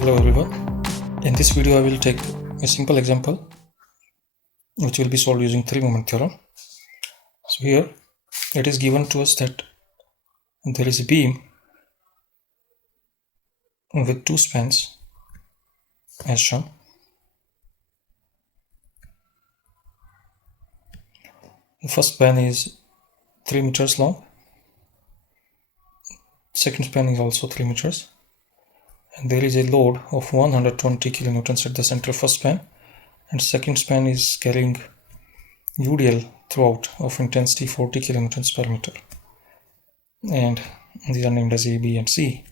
Hello everyone. In this video I will take a simple example which will be solved using three-moment theorem. So here it is given to us that there is a beam with two spans as shown. The first span is 3 meters long. Second span is also 3 meters. And there is a load of 120 kilonewtons at the center of first span, and second span is carrying UDL throughout of intensity 40 kilonewtons per meter, and these are named as A, B and C,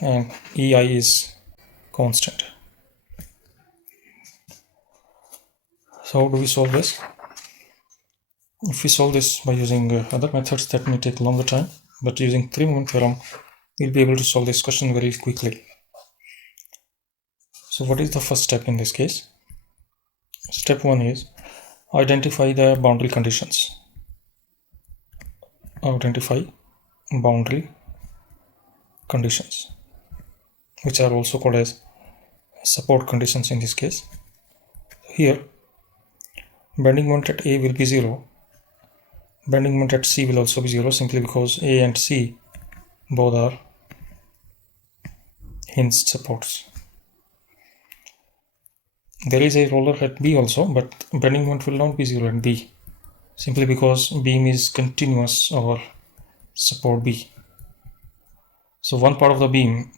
and EI is constant. So how do we solve this? If we solve this by using other methods, that may take longer time, but using three-moment theorem we'll be able to solve this question very quickly. So what is the first step in this case? Step 1 is identify the boundary conditions. Identify boundary conditions, which are also called as support conditions in this case. Here bending moment at A will be 0. Bending moment at C will also be 0, simply because A and C both are hinged supports. There is a roller at B also, but bending moment will not be 0 at B, simply because beam is continuous over support B. So one part of the beam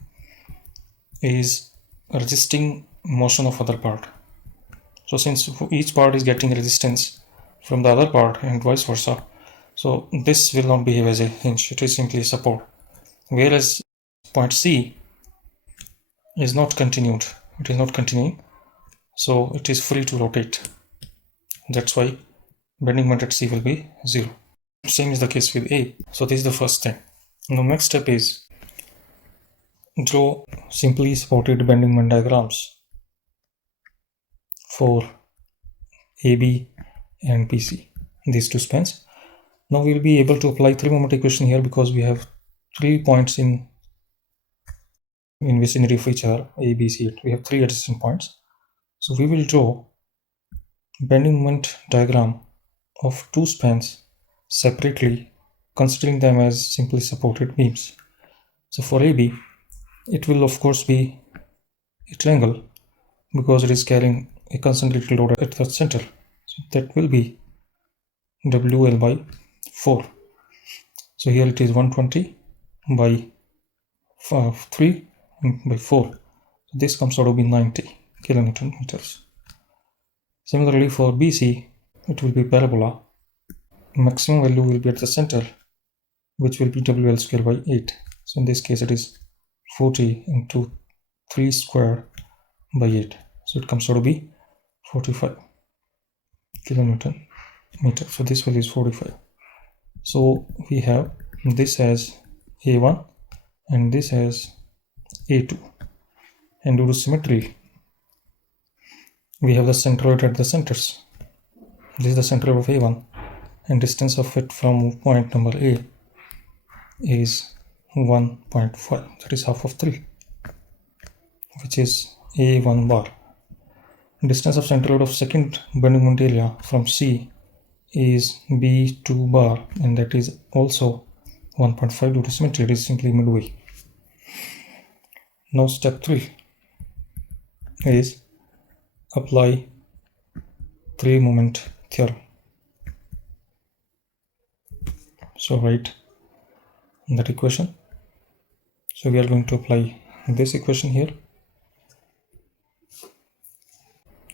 is resisting motion of other part. So since each part is getting resistance from the other part and vice versa, so this will not behave as a hinge, it is simply a support. Whereas point C is not continued, it is not continuing, so it is free to rotate. That's why bending moment at C will be 0. Same is the case with A. So this is the first thing. Now next step is draw simply supported bending moment diagrams for AB and BC, these two spans. Now we will be able to apply three-moment equation here, because we have 3 points in vicinity of each other, A, B, C. We have 3 adjacent points. So we will draw bending moment diagram of 2 spans separately, considering them as simply supported beams. So for AB, it will of course be a triangle, because it is carrying a concentrated load at the center. So that will be WL by 4. So here it is 120 by 3 by 4. So this comes out to be 90 kilonewton meters. Similarly for BC, it will be parabola. Maximum value will be at the center, which will be WL square by 8. So in this case it is 40 into 3 square by 8. So it comes out to be 45 kilonewton meter. So this value is 45. So we have this as A1 and this as A2, and due to symmetry we have the centroid at the centers. This is the centroid of A1, and distance of it from point number A is 1.5, that is half of 3, which is A1 bar. Distance of centroid of second bending moment area from C is B2 bar, and that is also 1.5 due to symmetry, it is simply midway. Now step 3 is apply three-moment theorem. So write that equation. So we are going to apply this equation here.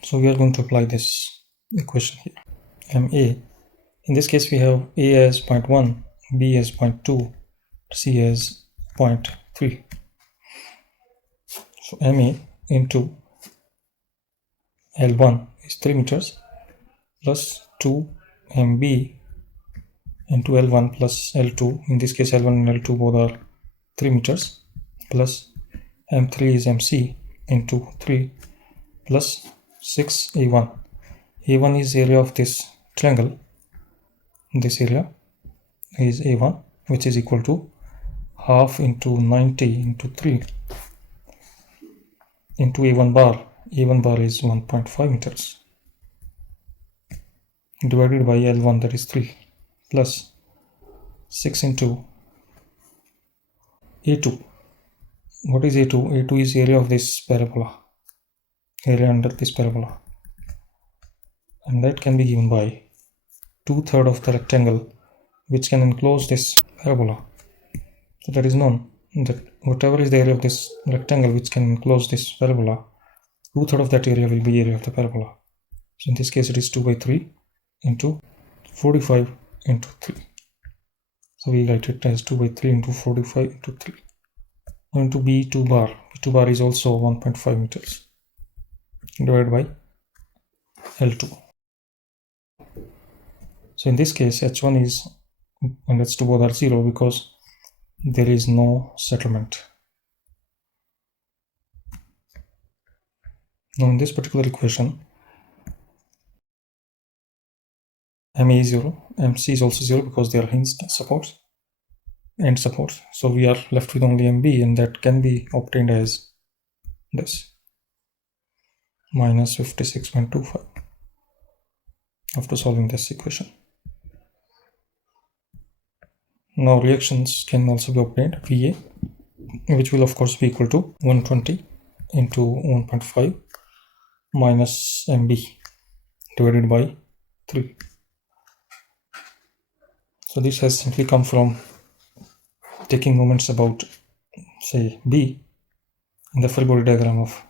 So we are going to apply this equation here. MA, in this case we have A as 0.1, B as 0.2, C as 0.3. So MA into L1 is 3 meters plus 2 MB into L1 plus L2. In this case L1 and L2 both are 3 meters, plus M3 is MC into 3 plus 6 A1. A1 is area of this triangle. This area is A1, which is equal to half into 90 into 3 into A1 bar. A1 bar is 1.5 meters divided by L1, that is 3, plus 6 into A2. What is A2? A2 is area of this parabola, area under this parabola, and that can be given by 2/3 of the rectangle which can enclose this parabola. So that is known that whatever is the area of this rectangle which can enclose this parabola, 2/3 of that area will be area of the parabola. So in this case it is 2/3 into 45 into 3. So we write it as 2/3 into 45 into 3. Now into B2 bar. B2 bar is also 1.5 meters divided by L2. So in this case H1 is and H2 both are 0 because there is no settlement. Now in this particular equation, MA is 0, MC is also 0 because they are hinged supports, end supports. So we are left with only MB, and that can be obtained as this, minus 56.25 after solving this equation. Now reactions can also be obtained, VA, which will of course be equal to 120 into 1.5 minus MB divided by 3. So this has simply come from taking moments about, say, B in the free body diagram of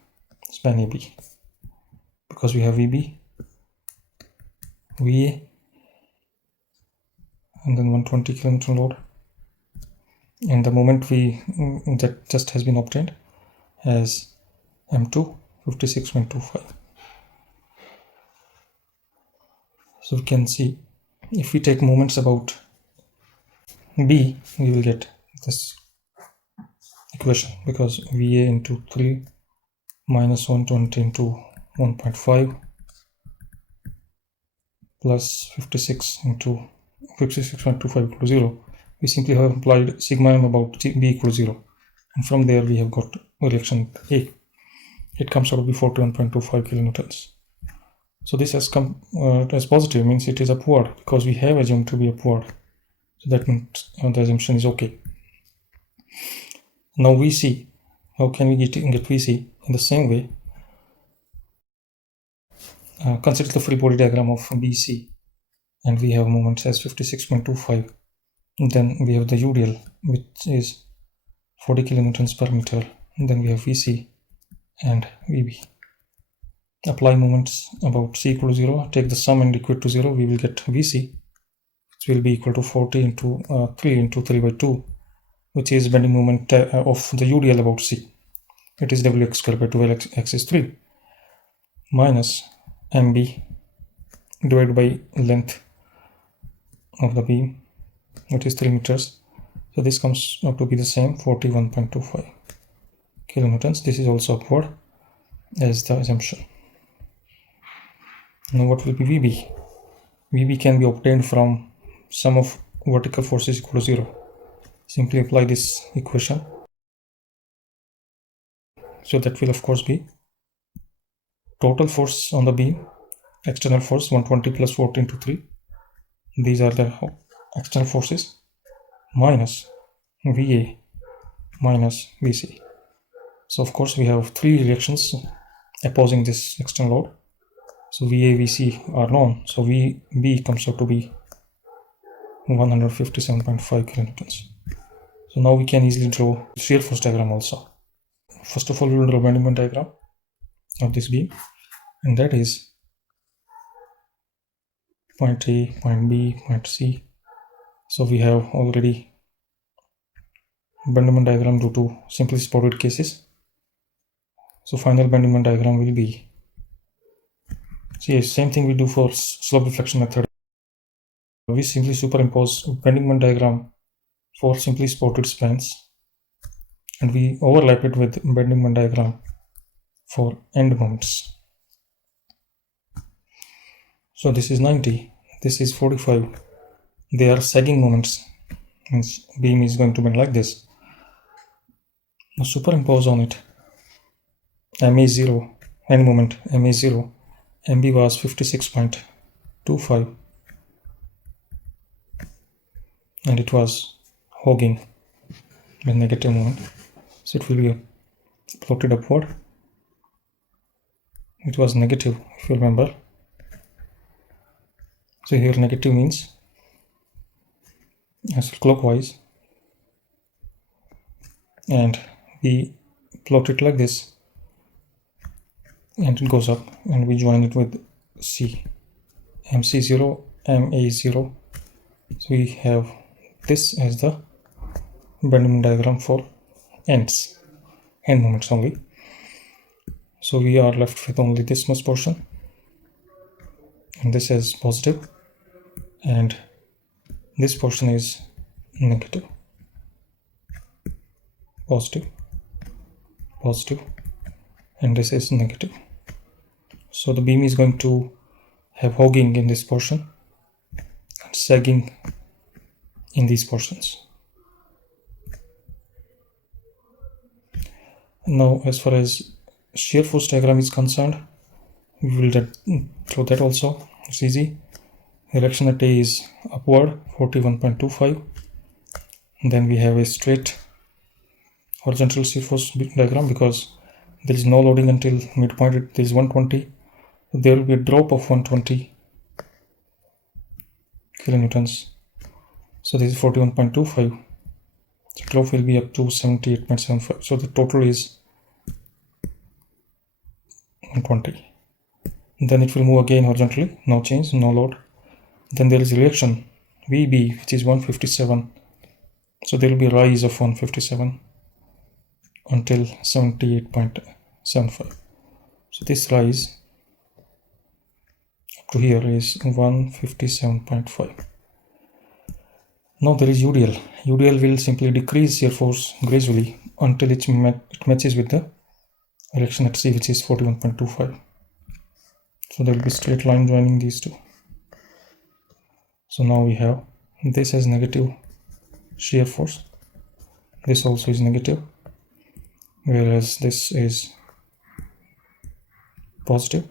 span AB, because we have VB, VA, and then 120 kN load, and the moment that just has been obtained as M2 56.25. So we can see if we take moments about B, we will get this equation, because VA into 3 minus 120 into 1.5 plus 56 into 56.25 equal to 0. We simply have applied sigma m about B equal to 0, and from there we have got reaction A. It comes out to be 41.25 kilonewtons. So this has come as positive, means it is upward, because we have assumed to be upward. So that means the assumption is okay. Now VC, how can we get VC? In the same way, consider the free body diagram of BC, and we have moments as 56.25. Then we have the UDL, which is 40 kilonewtons per meter. And then we have VC and VB. Apply moments about C equal to 0, take the sum and equate to 0, we will get VC, which will be equal to 40 into 3 into 3 by 2, which is bending moment of the UDL about C. It is Wx square by 12x is 3, minus MB divided by length of the beam, which is 3 meters. So this comes out to be the same, 41.25 kilonewtons. This is also upward as the assumption. Now what will be VB? VB can be obtained from sum of vertical forces equal to 0. Simply apply this equation. So that will of course be total force on the beam, external force 120 plus 40 into 3. These are the external forces, minus VA minus VC. So of course we have 3 reactions opposing this external load. So VA, VC are known. So VB comes out to be 157.5 kilonewtons. So now we can easily draw shear force diagram also. First of all, we will draw bending moment diagram of this beam, and that is point A, point B, point C. So we have already bending moment diagram due to simply supported cases. So final bending moment diagram will be, see, same thing we do for slope deflection method. We simply superimpose bending moment diagram for simply supported spans, and we overlap it with bending moment diagram for end moments. So this is 90, this is 45. They are sagging moments, means beam is going to bend like this. Now superimpose on it MA0, any moment MA0, MB was 56.25 and it was hogging with negative moment, so it will be plotted upward. It was negative, if you remember. So here negative means as clockwise, and we plot it like this, and it goes up, and we join it with C, MC0, MA0. So we have this as the bending diagram for end moments only. So we are left with only this much portion, and this is positive, and this portion is negative, positive, positive, and this is negative. So the beam is going to have hogging in this portion and sagging in these portions. Now, as far as shear force diagram is concerned, we will draw that also. It's easy. Direction at A is upward, 41.25. Then we have a straight horizontal shear force diagram because there is no loading until midpoint. There is 120. There will be a drop of 120 kilonewtons. So this is 41.25. So drop will be up to 78.75. So the total is 120. Then it will move again horizontally, no change, no load. Then there is reaction VB, which is 157. So there will be a rise of 157 until 78.75. So this rise up to here is 157.5. Now there is UDL. UDL will simply decrease shear force gradually until it matches with the reaction at C, which is 41.25. So there will be straight line joining these two. So now we have this as negative shear force. This also is negative, whereas this is positive.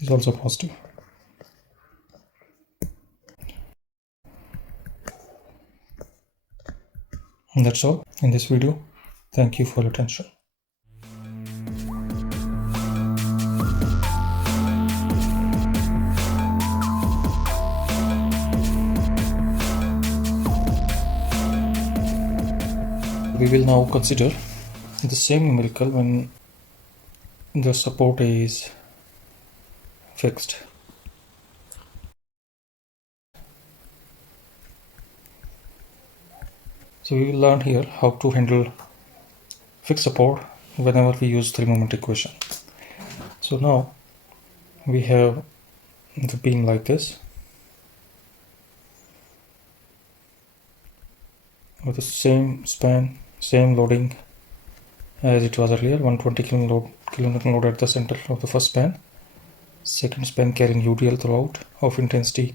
This is also positive. And that's all in this video. Thank you for your attention. We will now consider the same numerical when the support is fixed. So we will learn here how to handle fixed support whenever we use three-moment equation. So now we have the beam like this with the same span, same loading as it was earlier, 120 kilonewton load at the center of the first span. Second span carrying UDL throughout of intensity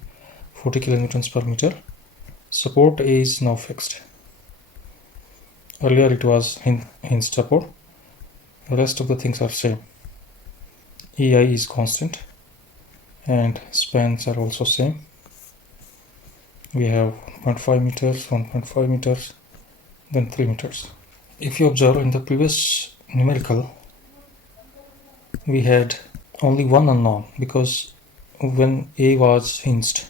40 kilonewtons per meter. Support is now fixed. Earlier it was hinged support. The rest of the things are same. EI is constant and spans are also same. We have 0.5 meters, 1.5 meters, then 3 meters. If you observe in the previous numerical, we had only one unknown because when A was hinged,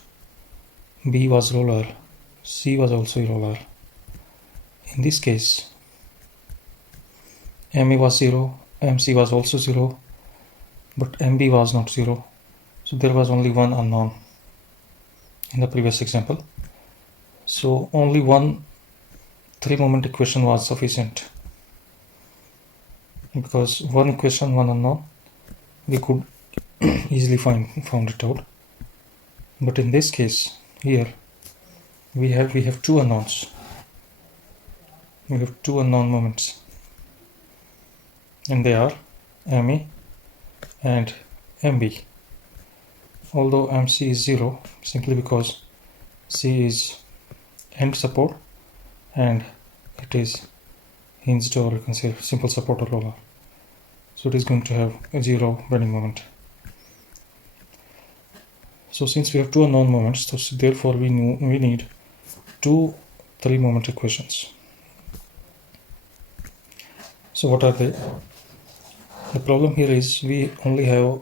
B was roller, C was also roller. In this case, MA was 0, MC was also 0, but MB was not 0. So there was only one unknown in the previous example. So only one three-moment equation was sufficient. Because one equation, one unknown, we could easily found it out. But in this case, here we have two unknowns. We have two unknown moments, and they are MA and MB. Although MC is 0, simply because C is end support and it is hinged, or you can say simple support or roller. So it is going to have a 0 bending moment. So since we have two unknown moments, so therefore we need two 3-moment equations. So what are they? The problem here is we only have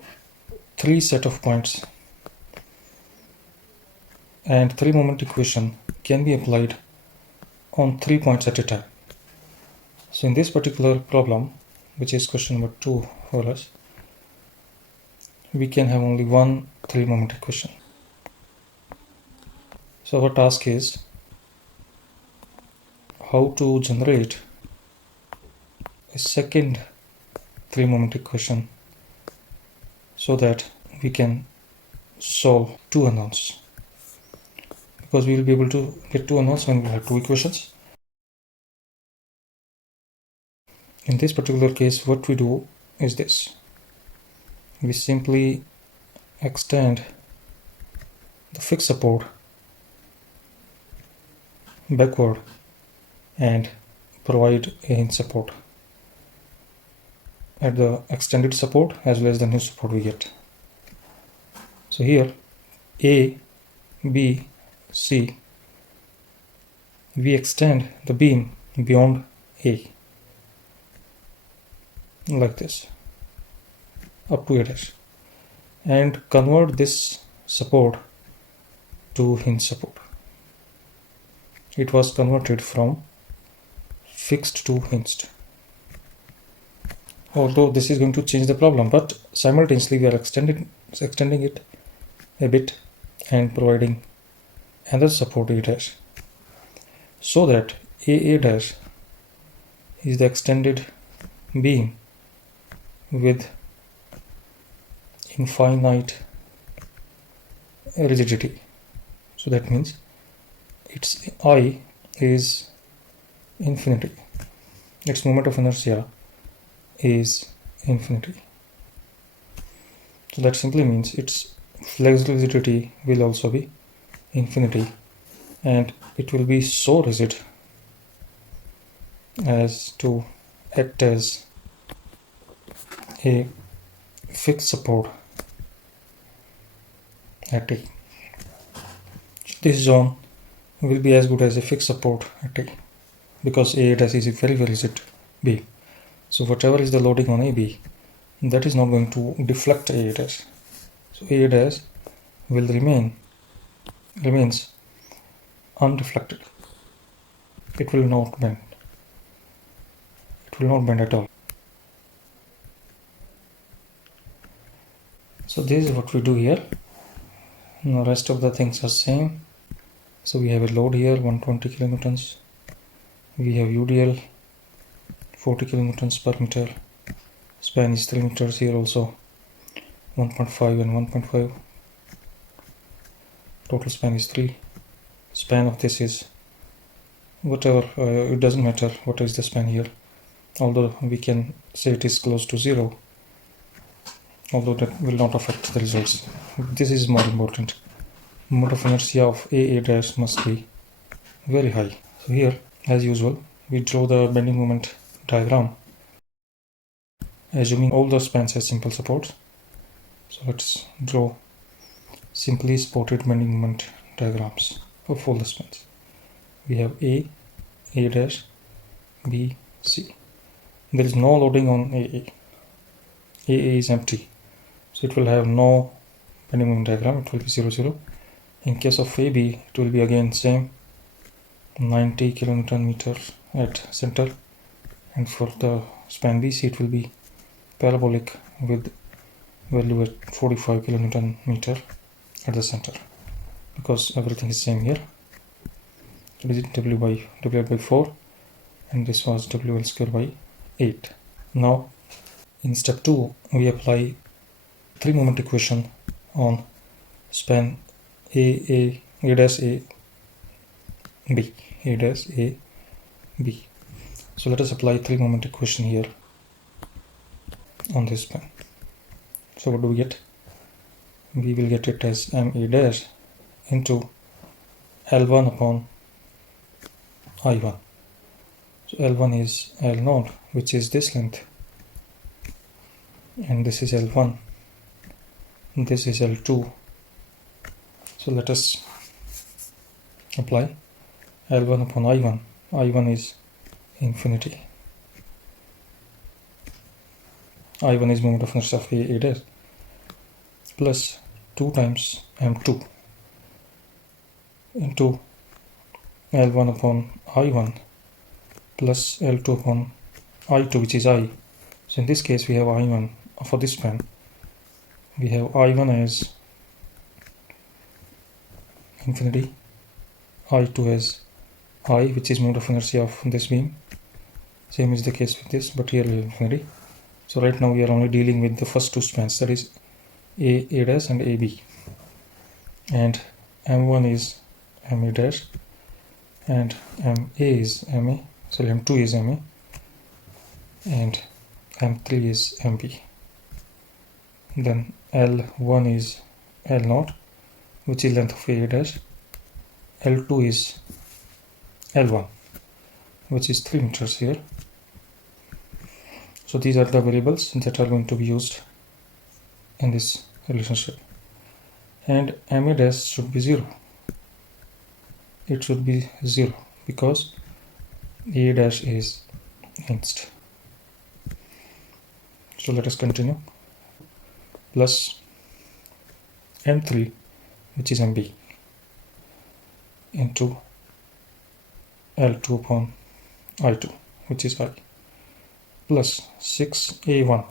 3 set of points, and 3-moment equation can be applied on 3 points at a time. So in this particular problem, which is question number 2 for us, we can have only one 3-moment equation. So our task is how to generate a second 3-moment equation so that we can solve two unknowns, because we will be able to get two unknowns when we have two equations. In this particular case, what we do is this: we simply extend the fixed support backward and provide a hinge support at the extended support as well as the new support we get. So here A, B, C, we extend the beam beyond A like this up to A dash and convert this support to hinge support. It was converted from fixed to hinged. Although this is going to change the problem, but simultaneously we are extending it a bit and providing another support A dash, so that A dash is the extended beam with infinite rigidity. So that means its I is infinity, its moment of inertia is infinity. So that simply means its flexural rigidity will also be infinity, and it will be so rigid as to act as a fixed support at A. This zone will be as good as a fixed support at A, because A dash is a very rigid beam. So whatever is the loading on AB, that is not going to deflect A dash. So A dash will remains undeflected. It will not bend. It will not bend at all. So this is what we do here. Now rest of the things are same. So we have a load here 120 kilonewtons. We have UDL 40 kilonewtons per meter. Span is 3 meters here also, 1.5 and 1.5. Total span is 3. Span of this is whatever, it doesn't matter what is the span here, although we can say it is close to 0, although that will not affect the results. This is more important. Moment of inertia of A dash must be very high. So here, as usual, we draw the bending moment diagram, assuming all the spans as simple supports. So let's draw simply supported bending moment diagrams of all the spans. We have A dash, B, C. There is no loading on AA. AA is empty, so it will have no bending moment diagram. It will be 0, 0. In case of AB, it will be again same, 90 kilonewton meters at center, and for the span BC it will be parabolic with value at 45 kilonewton meter at the center, because everything is same here. It is W by 4, and this was WL square by 8. Now in step 2 we apply 3-moment equation on span A dash A B. So let us apply 3-moment equation here on this span. So what do we get? We will get it as MA dash into L1 upon I1. So L1 is L0, which is this length, and this is L1, this is L2. So let us apply L1 upon I1. I1 is infinity. I1 is moment of inertia of A dash plus 2 times M2 into L1 upon I1 plus L2 upon I2, which is I. So in this case we have I1 for this span. We have I1 as infinity, I2 as I, which is moment of inertia of this beam. Same is the case with this, but here we have infinity. So right now we are only dealing with the first two spans, that is A dash and AB. And M1 is MA dash and MA is MA, sorry, M2 is MA and M3 is MB. Then L1 is L0, which is length of A dash. L2 is L1, which is 3 meters here. So these are the variables that are going to be used in this relationship. And MA dash should be 0. It should be 0 because A dash is inst. So let us continue. Plus M3, which is MB, into L2 upon I2, which is I, plus 6A1.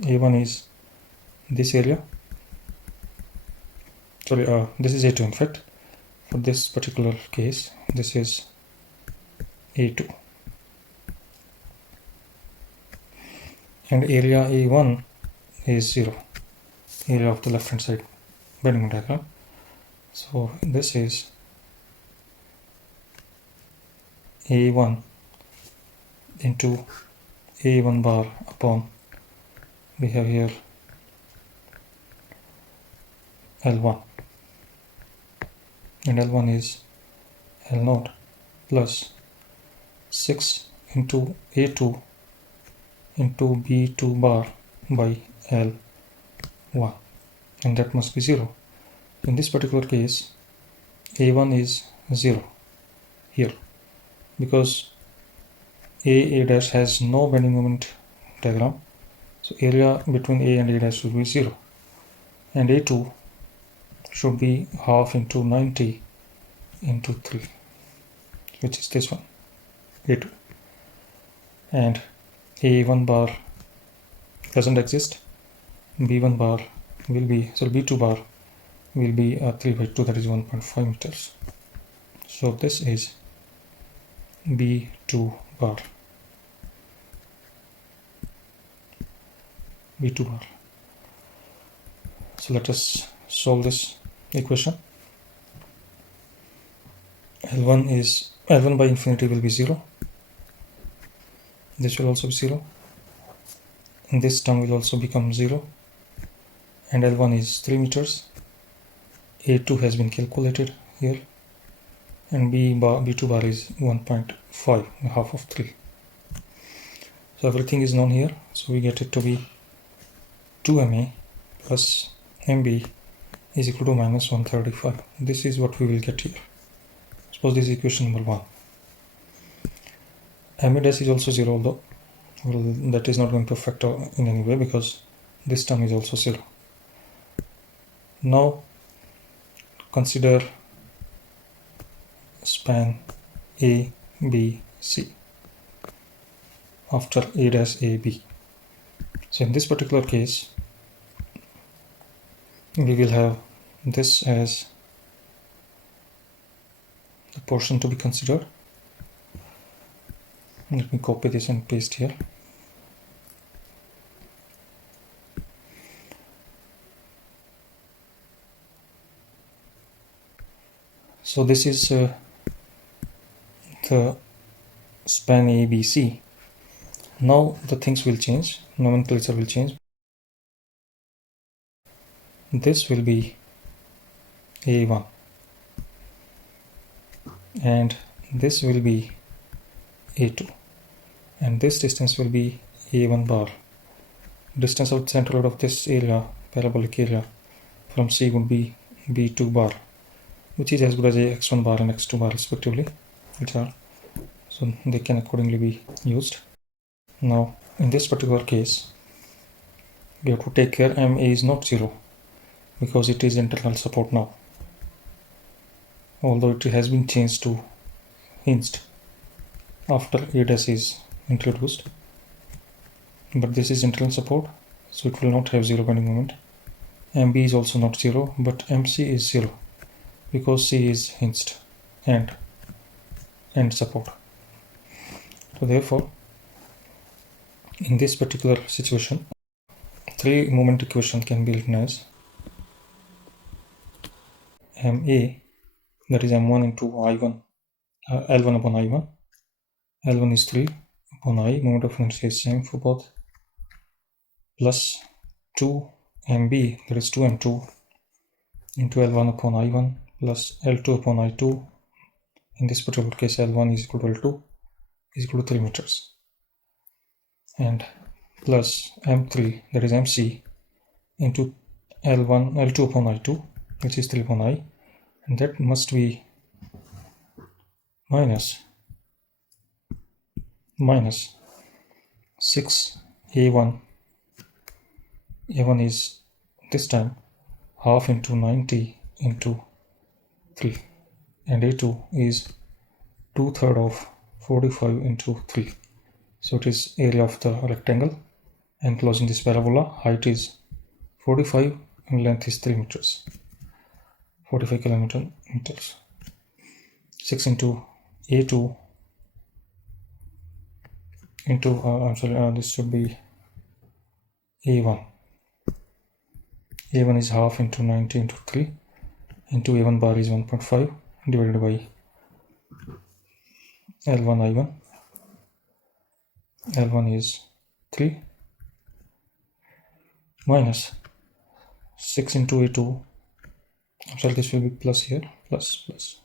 A1 is this area. Sorry, this is A2 in fact. For this particular case, this is A2. And area A1 is 0. Area of the left hand side bending diagram. So this is A1 into A1 bar upon, we have here L1, and L1 is L0 plus 6 into A2 into B2 bar by L1, and that must be 0. In this particular case, A1 is 0 here because A dash has no bending moment diagram. So area between A and A dash should be 0, and A2 should be half into 90 into 3, which is this one, A2. And A1 bar doesn't exist. B1 bar will be, so B2 bar will be 3 by 2, that is 1.5 meters. So this is B2 bar. B2 bar. So let us solve this equation. L1 by infinity will be 0. This will also be 0. And this term will also become 0. And L1 is 3 meters. A2 has been calculated here. And B2 bar is 1.5, half of 3. So everything is known here. So we get it to be 2MA plus MB is equal to minus 135. This is what we will get here. Suppose this is equation number 1. MA dash is also 0, although that is not going to factor in any way because this term is also 0. Now consider span A, B, C after A dash A, B. So in this particular case, we will have this as the portion to be considered. Let me copy this and paste here. So this is the span ABC. Now the things will change, nomenclature will change. This will be A1 and this will be A2, and this distance will be A1 bar, distance of the centroid of this area, parabolic area, from C would be B2 bar, which is as good as a x1 bar and x2 bar respectively, so they can accordingly be used. Now in this particular case, we have to take care MA is not 0 because it is internal support now, although it has been changed to hinged after A dash is introduced, but this is internal support, so it will not have 0 bending moment. MB is also not 0, but MC is 0 because C is hinged and end support. So therefore, in this particular situation, 3 moment equation can be written as MA, that is M1 into I1, L1 upon I1. L1 is 3 upon I, moment of inertia is same for both, plus 2 MB, that is 2M2 into L1 upon I1 plus L2 upon I2. In this particular case, L1 is equal to L2 is equal to 3 meters, and plus M3, that is MC, into L2 upon I2, which is 3 upon I, and that must be minus 6 A1. A1 is this time half into 90 into 3, and A2 is 2/3 of 45 into 3. So it is area of the rectangle, and closing this parabola, height is 45 and length is 3 meters, 45 meters. 6 into A2 into this should be A1. A1 is half into 90 into 3 into A1 bar is 1.5 divided by L1 I1. L1 is 3 minus 6 into A2, this will be plus here, plus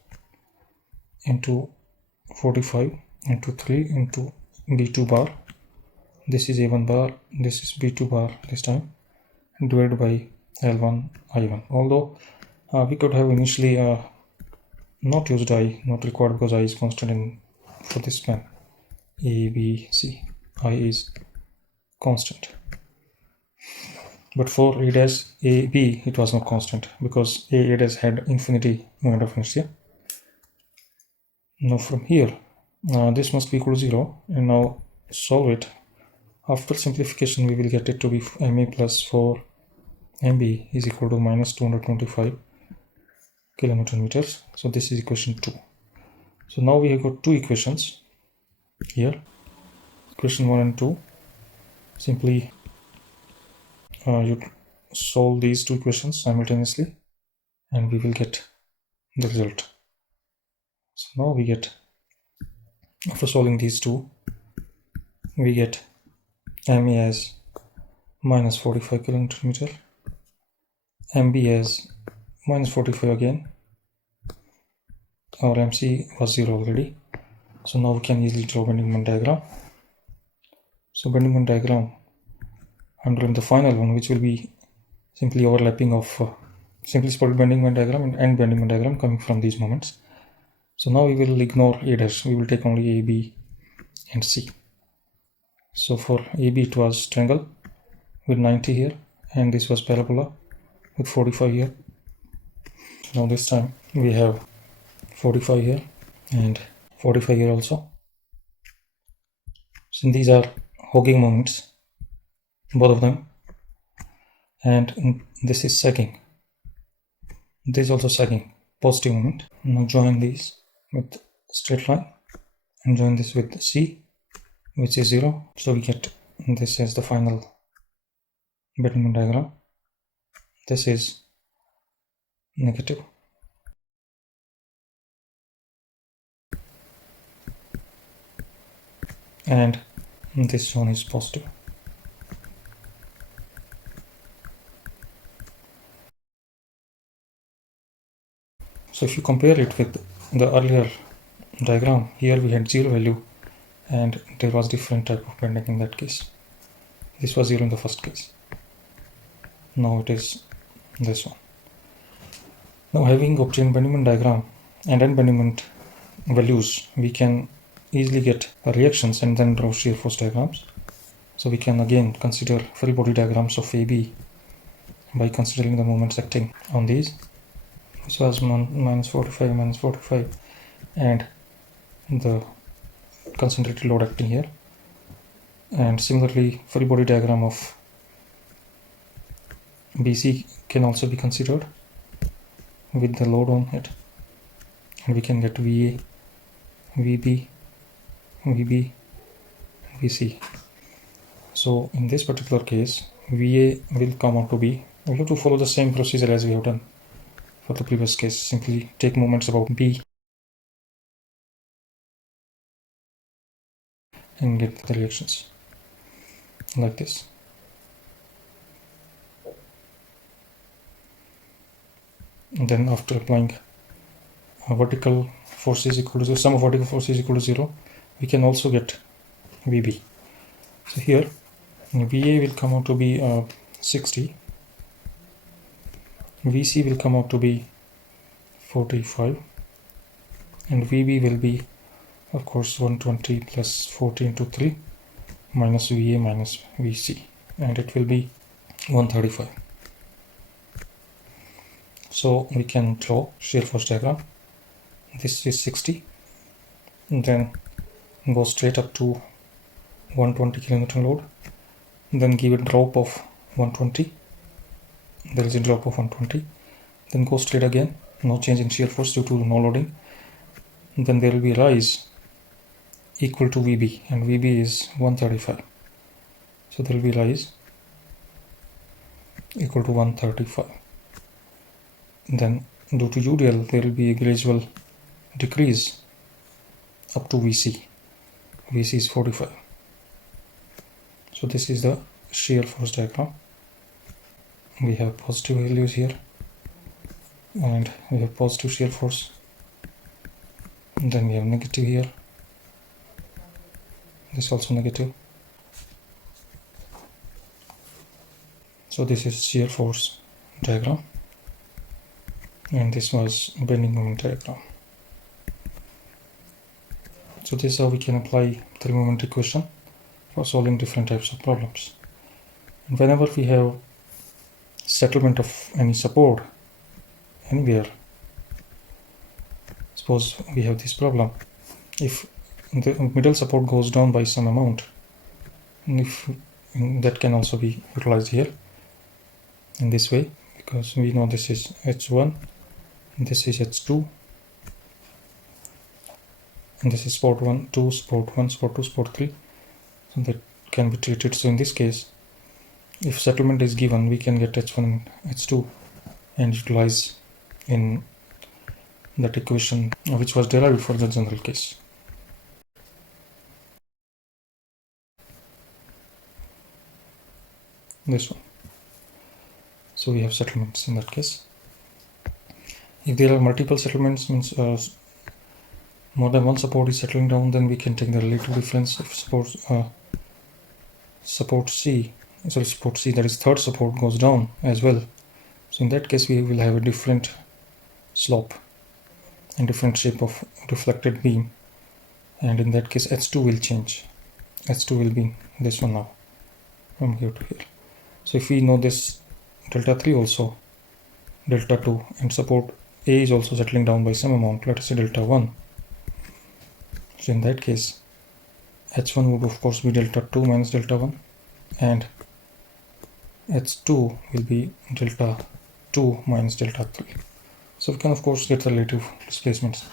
into 45 into 3 into B2 bar, this is A1 bar, this is B2 bar this time, divided by L1 I1. Although we could have initially not used I, not required, because I is constant for this span A, B, C. I is constant, but for A dash A, B it was not constant because A dash had infinity moment of inertia. Now from here, this must be equal to 0, and now solve it. After simplification, we will get it to be MA plus 4 MB is equal to minus 225 kilonewton meters. So this is equation 2. So now we have got 2 equations here, equation 1 and 2. Simply you solve these 2 equations simultaneously and we will get the result. So now we get, after solving these 2, we get MA as minus 45 kilonewton meter, MB as minus 45 again. Our MC was 0 already, so now we can easily draw bending moment diagram. So bending moment diagram under the final one, which will be simply overlapping of simply spotted bending moment diagram and end bending moment diagram coming from these moments. So now we will ignore A dash, we will take only A, B and C. So for AB it was triangle with 90 here, and this was parabola with 45 here. Now this time we have 45 here and 45 here also. So these are hogging moments, both of them, and this is sagging. This is also sagging, positive moment. Now join these with straight line and join this with C, which is 0. So we get this as the final bending moment diagram. This is negative. And this one is positive. So if you compare it with the earlier diagram, here we had 0 value and there was different type of bending in that case. This was 0 in the first case. Now it is this one. Now, having obtained bending moment diagram and end bending moment values, we can easily get reactions and then draw shear force diagrams. So we can again consider free body diagrams of AB by considering the moments acting on these. This was -45, and the concentrated load acting here. And similarly, free body diagram of BC can also be considered with the load on it, and we can get VA, VB, VB, VC. So in this particular case, VA will come out to be, we have to follow the same procedure as we have done for the previous case. Simply take moments about B and get the reactions like this. And then after applying vertical force is equal to 0, sum of vertical force is equal to 0, we can also get VB. So here VA will come out to be 60, VC will come out to be 45, and VB will be, of course, 120 plus 40 into 3 minus VA minus VC, and it will be 135. So we can draw shear force diagram. This is 60, and then go straight up to 120 kN load, then give a drop of 120. There is a drop of 120, then go straight again, no change in shear force due to no loading. And then there will be rise equal to VB, and VB is 135. So there will be rise equal to 135. Then due to UDL, there will be a gradual decrease up to VC. VC is 45. So this is the shear force diagram. We have positive values here, and we have positive shear force. And then we have negative here. This also negative. So this is shear force diagram, and this was bending moment diagram. So this is how we can apply three moment equation for solving different types of problems. And whenever we have settlement of any support anywhere, suppose we have this problem, if the middle support goes down by some amount, and if that can also be utilized here in this way, because we know this is H1 and this is H2, and this is support 1, 2, support 1, support 2, support 3. So that can be treated. So in this case, if settlement is given, we can get H1 and H2 and utilize in that equation which was derived for the general case. This one. So we have settlements in that case. If there are multiple settlements, means more than one support is settling down, then we can take the relative difference. If support C, that is third support, goes down as well, so in that case we will have a different slope and different shape of reflected beam, and in that case H2 will change. H2 will be this one now, from here to here. So if we know this delta 3 also, delta 2, and support A is also settling down by some amount, let us say delta 1. So in that case, H1 would of course be delta 2 minus delta 1, and H2 will be delta 2 minus delta 3. So we can of course get the relative displacements.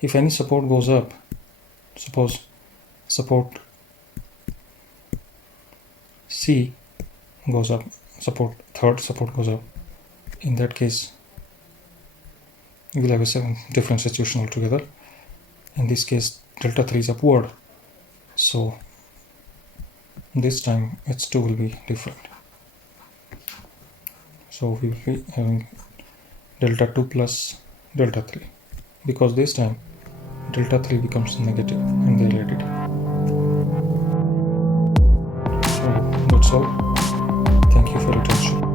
If any support goes up, suppose support C goes up, third support goes up, in that case we will have a different situation altogether. In this case delta 3 is upward, so this time H2 will be different. So we will be having delta 2 plus delta 3, because this time delta 3 becomes negative and they related. So that's all. all. Thank you for your attention.